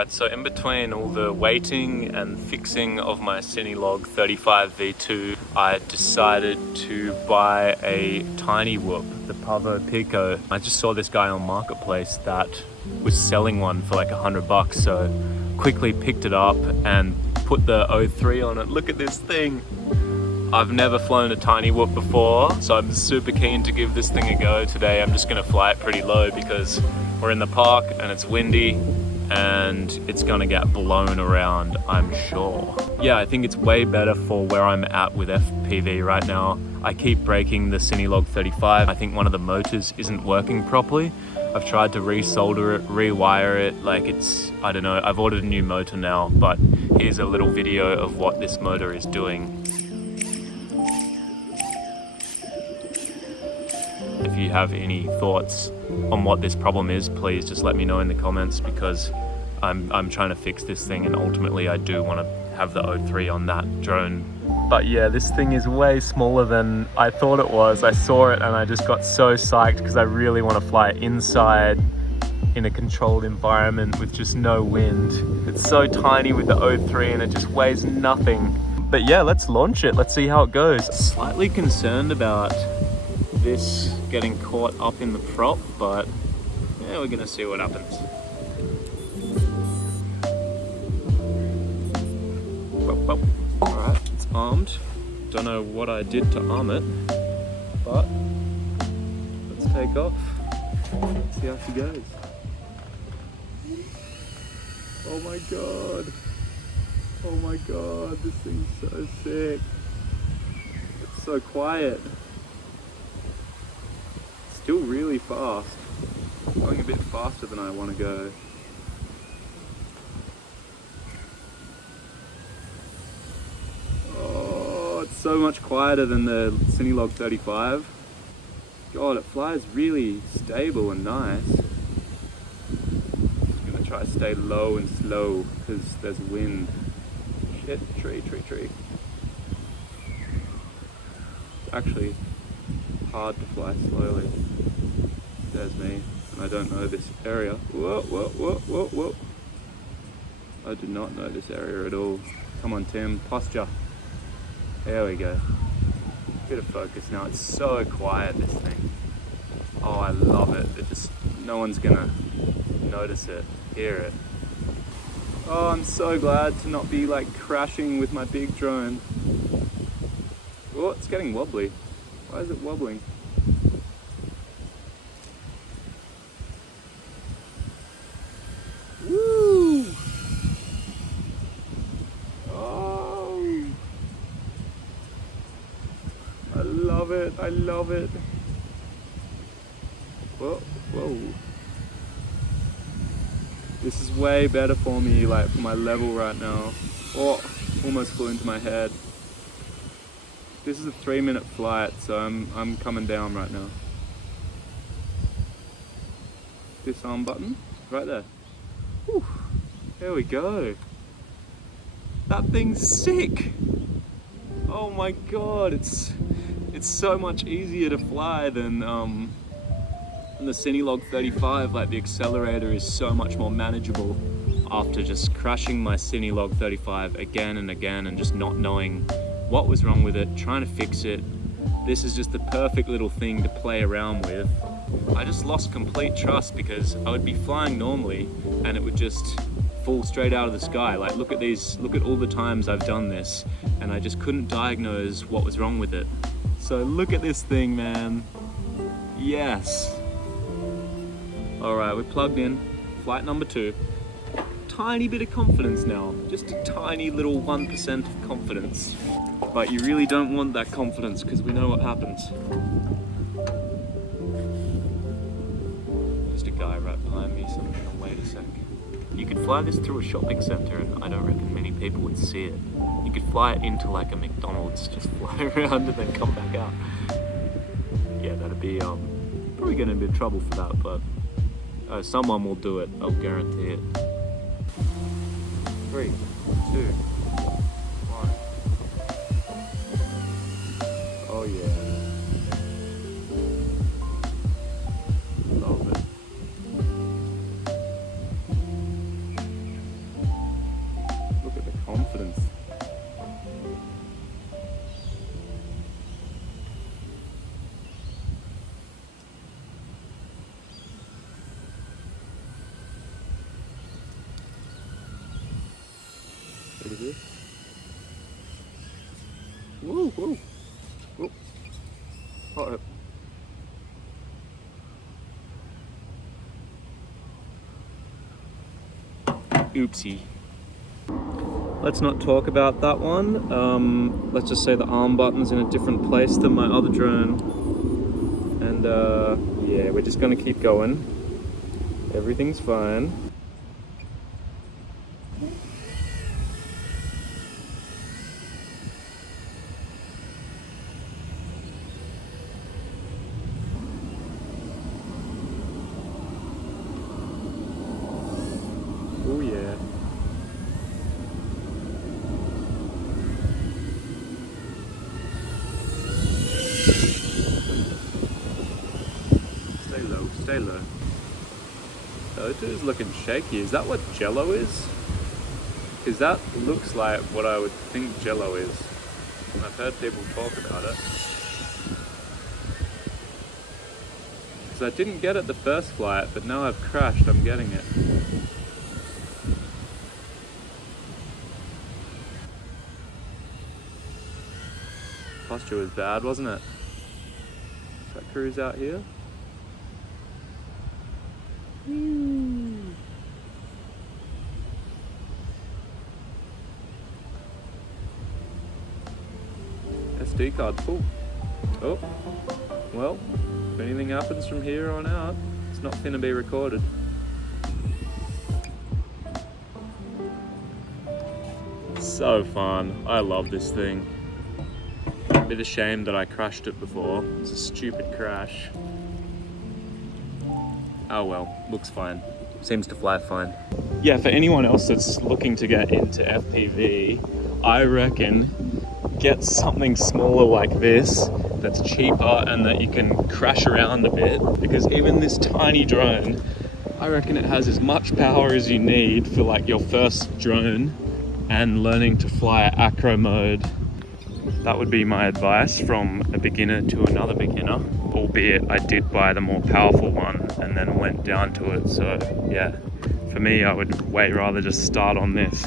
Alright, so in between all the waiting and fixing of my cinelog 35 V2, I decided to buy a tiny whoop, the Pavo Pico. I just saw this guy on Marketplace that was selling one for like $100, so quickly picked it up and put the 03 on it. Look at this thing. I've never flown a tiny whoop before, so I'm super keen to give this thing a go today. I'm just gonna fly it pretty low because we're in the park and it's windy and it's gonna get blown around, I'm sure. Yeah, I think it's way better for where I'm at with FPV right now. I keep breaking the cinelog 35. I think one of the motors isn't working properly. I've tried to resolder it, rewire it, like it's, I don't know, I've ordered a new motor now, but here's a little video of what this motor is doing. If you have any thoughts on what this problem is, please just let me know in the comments, because I'm trying to fix this thing and ultimately I do want to have the 03 on that drone. But yeah, this thing is way smaller than I thought it was. I saw it and I just got so psyched because I really want to fly it inside in a controlled environment with just no wind. It's so tiny with the 03 and it just weighs nothing. But yeah, let's launch it. Let's see how it goes. Slightly concerned about this getting caught up in the prop, but yeah, we're gonna see what happens. Alright, it's armed. Don't know what I did to arm it, but let's take off. Let's see how she goes. Oh my god. Oh my god, this thing's so sick. It's so quiet. Still really fast. Going a bit faster than I want to go. Oh, it's so much quieter than the cinelog 35. God, it flies really stable and nice. I'm gonna try to stay low and slow because there's wind. Shit, tree. It's actually hard to fly slowly. There's me, and I don't know this area. Whoa. I do not know this area at all. Come on, Tim, posture. There we go. Bit of focus now. It's so quiet, this thing. Oh, I love it. It just, no one's gonna notice it, hear it. Oh, I'm so glad to not be like crashing with my big drone. Oh, it's getting wobbly. Why is it wobbling? Woo! Oh! I love it. Whoa. This is way better for me, like for my level right now. Oh, almost flew into my head. This is a 3-minute flight, so I'm coming down right now. This arm button, right there. Whew, there we go. That thing's sick. Oh my god, it's so much easier to fly than the cinelog 35. Like the accelerator is so much more manageable. After just crashing my cinelog 35 again and again and just not knowing what was wrong with it, trying to fix it, this is just the perfect little thing to play around with. I just lost complete trust because I would be flying normally and it would just fall straight out of the sky. Like look at all the times I've done this and I just couldn't diagnose what was wrong with it. So look at this thing, man. Yes. Alright, we're plugged in. Flight number 2. Tiny bit of confidence now. Just a tiny little 1% of confidence. But you really don't want that confidence because we know what happens. Just a guy right behind me, so I'm gonna wait a sec. You could fly this through a shopping center and I don't reckon many people would see it. You could fly it into like a McDonald's, just fly around and then come back out. Yeah, that'd be probably gonna be in trouble for that, but someone will do it, I'll guarantee it. 3, 2, 1. Oh yeah. Love it. here. Whoa, whoa, whoa. Uh-oh. Oopsie. Let's not talk about that one. Let's just say the arm button's in a different place than my other drone. And yeah, we're just gonna keep going. Everything's fine. Oh yeah. Stay low, stay low. That is looking shaky. Is that what Jello is? Because that looks like what I would think Jello is. And I've heard people talk about it. Because I didn't get it the first flight, but now I've crashed, I'm getting it. Posture was bad, wasn't it? That cruise out here. SD card full. Oh, well, if anything happens from here on out, it's not going to be recorded. So fun. I love this thing. Bit of shame that I crashed it before. It was a stupid crash. Oh well, looks fine. Seems to fly fine. Yeah, for anyone else that's looking to get into FPV, I reckon get something smaller like this that's cheaper and that you can crash around a bit, because even this tiny drone, I reckon it has as much power as you need for like your first drone and learning to fly acro mode. That would be my advice from a beginner to another beginner, albeit I did buy the more powerful one and then went down to it. So yeah, for me, I would way rather just start on this.